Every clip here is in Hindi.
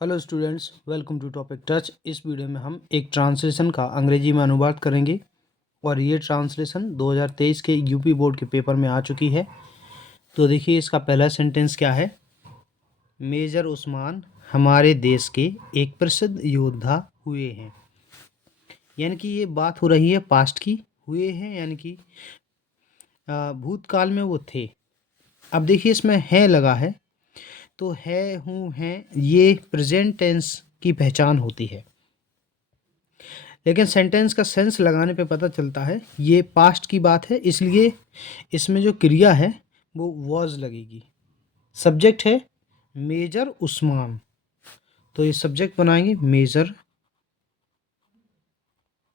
Hello students, welcome to topic touch. इस वीडियो में हम एक ट्रांसलेशन का अंग्रेजी में अनुवाद करेंगे और ये ट्रांसलेशन 2023 के यूपी बोर्ड के पेपर में आ चुकी है। तो देखिए इसका पहला सेंटेंस क्या है। मेजर उस्मान हमारे देश के एक प्रसिद्ध योद्धा हुए हैं। यानी कि ये बात हो रही है पास्ट की, हुए हैं यानी कि भूतकाल में वो थे। अब देखिए इसमें है लगा है, तो है, हूँ, हैं, ये प्रेजेंट टेंस की पहचान होती है। लेकिन सेंटेंस का सेंस लगाने पे पता चलता है ये पास्ट की बात है, इसलिए इसमें जो क्रिया है वो वॉज लगेगी। सब्जेक्ट है मेजर उस्मान, तो ये सब्जेक्ट बनाएंगे मेजर।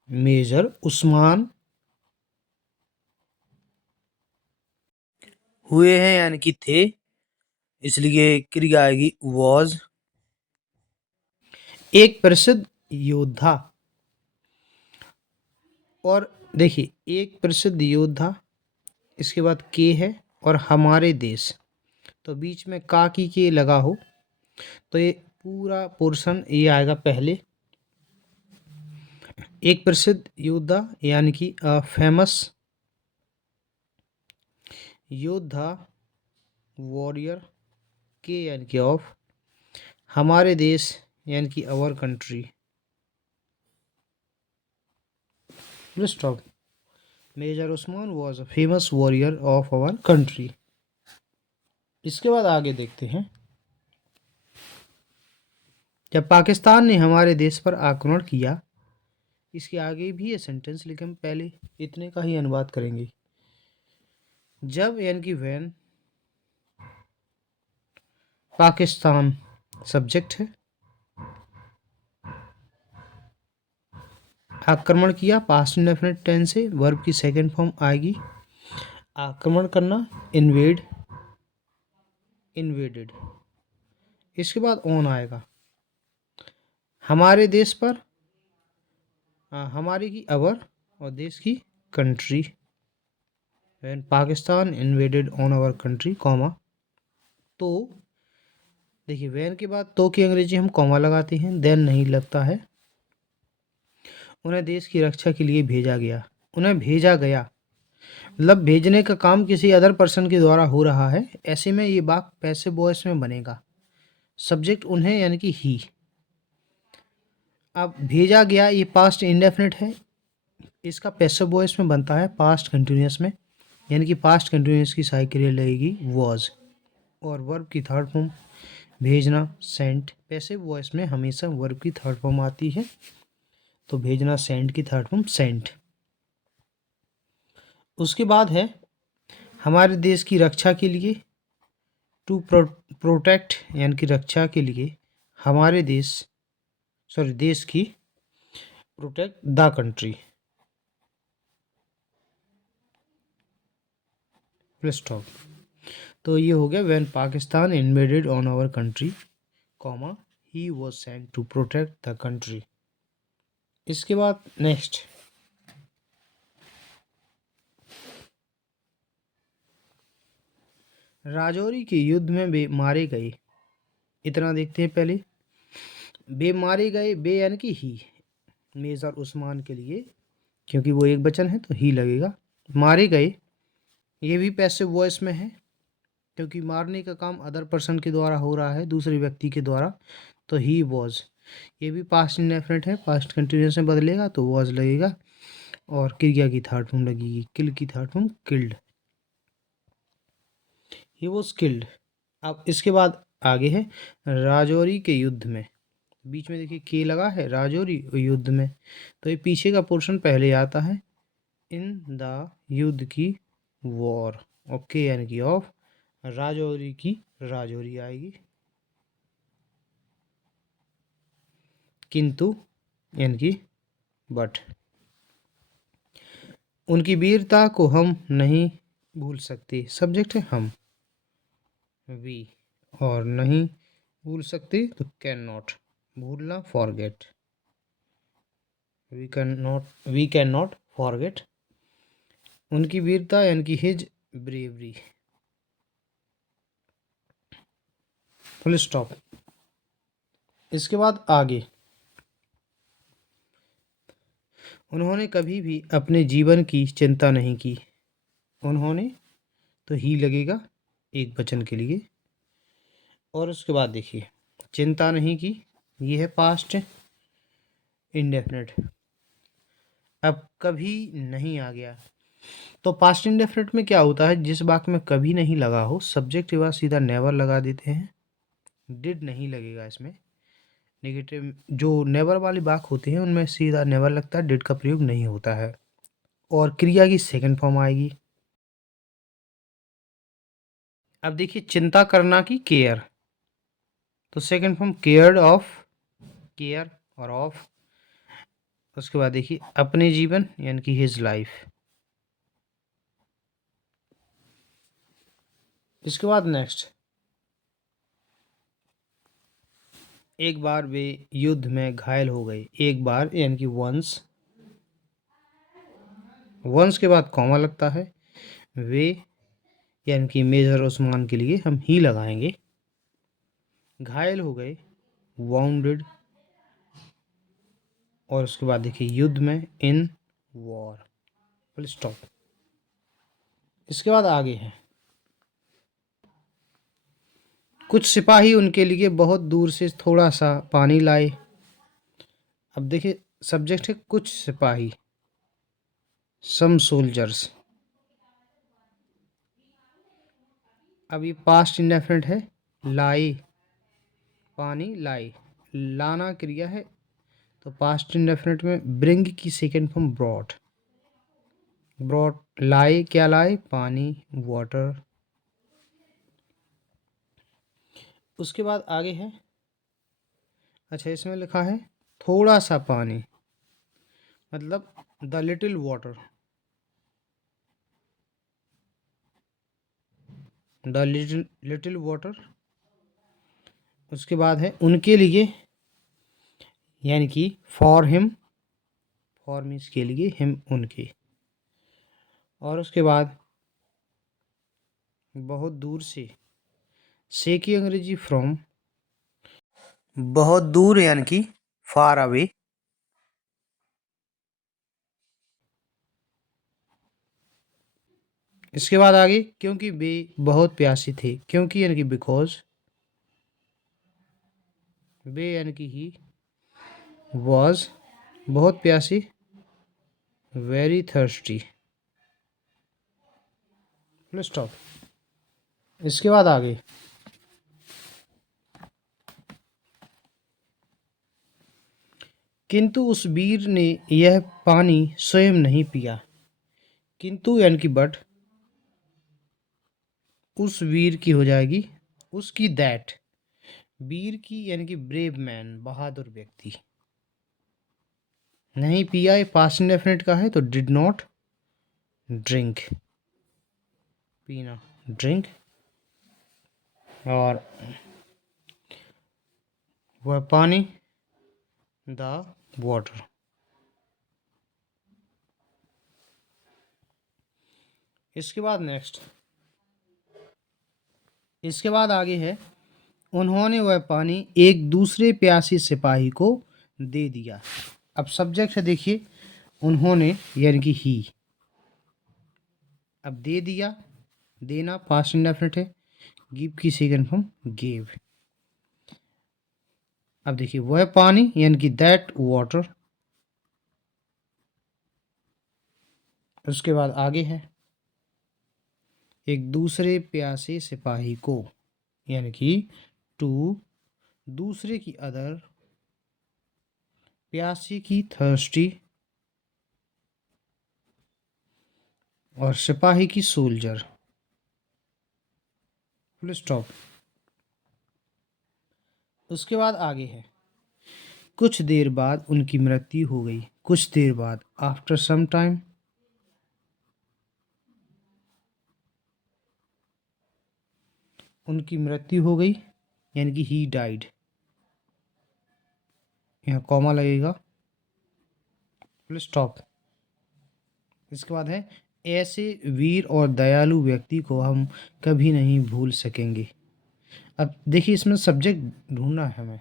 मेजर उस्मान हुए हैं यानी कि थे, इसलिए क्रिया आएगी वॉज। एक प्रसिद्ध योद्धा, और देखिए एक प्रसिद्ध योद्धा, इसके बाद के है और हमारे देश, तो बीच में का की के लगा हो तो ये पूरा पोर्शन ये आएगा पहले। एक प्रसिद्ध योद्धा यानी कि फेमस योद्धा, वॉरियर, के यानी कि ऑफ, हमारे देश यानी कि our country. Stop. Major Usman was a famous warrior of our country. इसके बाद आगे देखते हैं। जब पाकिस्तान ने हमारे देश पर आक्रमण किया, इसके आगे भी ये सेंटेंस लिखे, हम पहले इतने का ही अनुवाद करेंगे। जब यानी कि व्हेन, पाकिस्तान सब्जेक्ट है, आक्रमण किया पास्ट इंडेफिनिट टेंस से, वर्ब की सेकंड फॉर्म आएगी आक्रमण करना, इन्वेड, इन्वेडेड। इसके बाद ऑन आएगा हमारे देश पर, हमारे की अवर और देश की country. When Pakistan invaded on our country comma. तो देखिए व्हेन के बाद तो की अंग्रेजी हम कॉमा लगाते हैं, देन नहीं लगता है। उन्हें देश की रक्षा के लिए भेजा गया, उन्हें भेजा गया मतलब भेजने का काम किसी अदर पर्सन के द्वारा हो रहा है, ऐसे में ये वाक्य पैसिव वॉइस में बनेगा। सब्जेक्ट उन्हें यानी कि ही। अब भेजा गया ये पास्ट इंडेफिनिट है, इसका पैसिव वॉइस में बनता है पास्ट कंटिन्यूअस में, यानी कि पास्ट कंटिन्यूअस की सहायक क्रिया लगेगी वॉज, और वर्ब की थर्ड फॉर्म भेजना, सेंट। पैसिव वॉइस में हमेशा वर्ब की थर्ड फॉर्म आती है, तो भेजना सेंट की थर्ड फॉर्म सेंट। उसके बाद है हमारे देश की रक्षा के लिए, टू प्रोटेक्ट यानी कि रक्षा के लिए, हमारे देश, सॉरी देश की, प्रोटेक्ट द कंट्री। स्टॉप। तो ये हो गया when Pakistan invaded on our country comma he was sent to protect the country. इसके बाद नेक्स्ट, राजौरी के युद्ध में बे मारे गए, इतना देखते हैं पहले। बे मारे गए, बे यानी कि ही, मेजर उस्मान के लिए, क्योंकि वो एक वचन है तो ही लगेगा। मारे गए ये भी पैसिव वॉइस में है, क्योंकि मारने का काम अदर पर्सन के द्वारा हो रहा है, दूसरे व्यक्ति के द्वारा, तो ही वॉज। ये भी पास्ट इंडेफिनिट है, पास्ट कंटिन्यूअस में बदलेगा तो वॉज लगेगा, और क्रिया की थर्ड फॉर्म लगेगी, किल की third form killed. He was killed. अब इसके बाद आगे है राजौरी के युद्ध में, बीच में देखिए के लगा है, राजौरी युद्ध में, तो ये पीछे का पोर्शन पहले आता है, इन द युद्ध की वॉर, ओके यानी कि ऑफ, राजौरी की राजौरी आएगी, किंतु यानी कि बट। उनकी वीरता को हम नहीं भूल सकते, सब्जेक्ट है हम, वी, और नहीं भूल सकते तो कैन नॉट, भूलना forget, we can not forget. उनकी वीरता यानी कि हिज ब्रेवरी, फुल स्टॉप। इसके बाद आगे, उन्होंने कभी भी अपने जीवन की चिंता नहीं की। उन्होंने तो ही लगेगा एक वचन के लिए। और उसके बाद देखिए, चिंता नहीं की, ये है पास्ट इंडेफिनिट। अब कभी नहीं आ गया, तो पास्ट इंडेफिनिट में क्या होता है, जिस वाक्य में कभी नहीं लगा हो सब्जेक्ट के बाद सीधा नेवर लगा देते हैं। डिड नहीं लगेगा इसमें। नेगेटिव जो नेवर वाली वाक्य होते हैं उनमें सीधा नेवर लगता है, डिड का प्रयोग नहीं होता है। और क्रिया की सेकंड फॉर्म आएगी। अब देखिए, चिंता करना की केयर, तो second form cared of, care और ऑफ। उसके बाद देखिए, अपने जीवन यानी कि हिज लाइफ। इसके बाद नेक्स्ट, एक बार वे युद्ध में घायल हो गए। एक बार यानी कि वंस, वंस के बाद कॉमा लगता है। वे यानी कि मेजर उस्मान के लिए हम ही लगाएंगे। घायल हो गए, वाउंडेड। और उसके बाद देखिए, युद्ध में, इन वॉर, फुल स्टॉप। इसके बाद आगे है, कुछ सिपाही उनके लिए बहुत दूर से थोड़ा सा पानी लाए। अब देखिए, सब्जेक्ट है कुछ सिपाही, सम सोल्जर्स। अब ये पास्ट इंडेफिनिट है, लाए, पानी लाए, लाना क्रिया है, तो पास्ट इंडेफिनिट में ब्रिंग की सेकेंड फॉर्म ब्रॉट। ब्रॉट, लाए क्या लाए, पानी, वाटर। उसके बाद आगे है, अच्छा इसमें लिखा है थोड़ा सा पानी, मतलब the little water, the little little water. उसके बाद है उनके लिए, यानी कि फॉर हिम, फॉर मीन्स के लिए, हिम उनके। और उसके बाद बहुत दूर से की अंग्रेजी फ्रॉम, बहुत दूर यानी कि फार अवे। इसके बाद आगे, क्योंकि वे बहुत प्यासे थे, क्योंकि यानी कि बिकॉज, वे यानी कि ही वॉज बहुत प्यासी, वेरी थर्स्टी, फुल स्टॉप। इसके बाद आगे, किंतु उस वीर ने यह पानी स्वयं नहीं पिया। किंतु यानी कि बट, उस वीर की हो जाएगी उसकी, दैट, वीर की यानी कि ब्रेव मैन, बहादुर व्यक्ति। नहीं पिया, ये पास्ट इंडेफिनिट का है, तो डिड नॉट ड्रिंक, पीना, ड्रिंक। और वह पानी, द वाटर। इसके बाद नेक्स्ट, इसके बाद आगे है, उन्होंने वह पानी एक दूसरे प्यासी सिपाही को दे दिया। अब सब्जेक्ट है देखिए, उन्होंने यानी कि ही। अब दे दिया, देना पास्ट इंडेफिनिट है, गिव की सेकंड फॉर्म गिव। अब देखिए, वह पानी यानी कि दैट वाटर। उसके बाद आगे है, एक दूसरे प्यासे सिपाही को, यानी कि टू, दूसरे की अदर, प्यासी की थर्स्टी, और सिपाही की सोल्जर, फुल स्टॉप। उसके बाद आगे है, कुछ देर बाद उनकी मृत्यु हो गई। कुछ देर बाद, आफ्टर सम टाइम, उनकी मृत्यु हो गई, यानी कि ही डाइड। यहाँ कॉमा लगेगा, फुल स्टॉप। इसके बाद है, ऐसे वीर और दयालु व्यक्ति को हम कभी नहीं भूल सकेंगे। अब देखिए, इसमें सब्जेक्ट ढूंढना है हमें।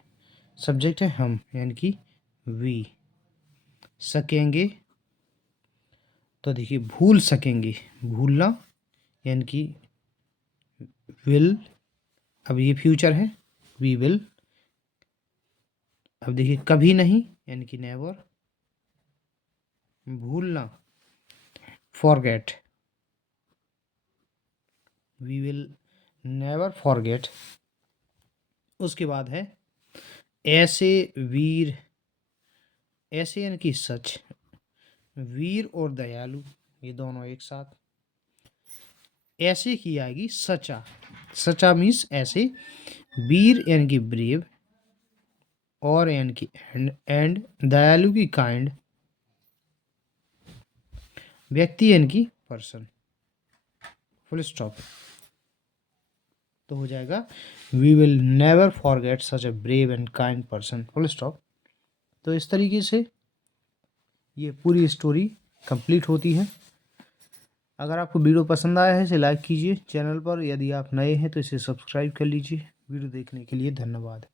सब्जेक्ट है हम यानी कि वी। सकेंगे तो देखिए भूल सकेंगे, भूलना यानी कि विल। अब ये फ्यूचर है, वी विल। अब देखिए कभी नहीं यानी कि नेवर। भूलना forget, we will never forget. उसके बाद है ऐसे वीर, ऐसे यानी कि सच। वीर और दयालु ये दोनों एक साथ। ऐसे की आएगी सचा, सचा मीन्स ऐसे। वीर यानी कि ब्रेव, और यानी कि एंड दयालु की काइंड, व्यक्ति यानी कि पर्सन, फुल स्टॉप। तो हो जाएगा we will never forget such a brave and kind person, full stop. तो इस तरीके से ये पूरी स्टोरी कंप्लीट होती है। अगर आपको वीडियो पसंद आया है इसे लाइक कीजिए चैनल पर, यदि आप नए हैं तो इसे सब्सक्राइब कर लीजिए। वीडियो देखने के लिए धन्यवाद।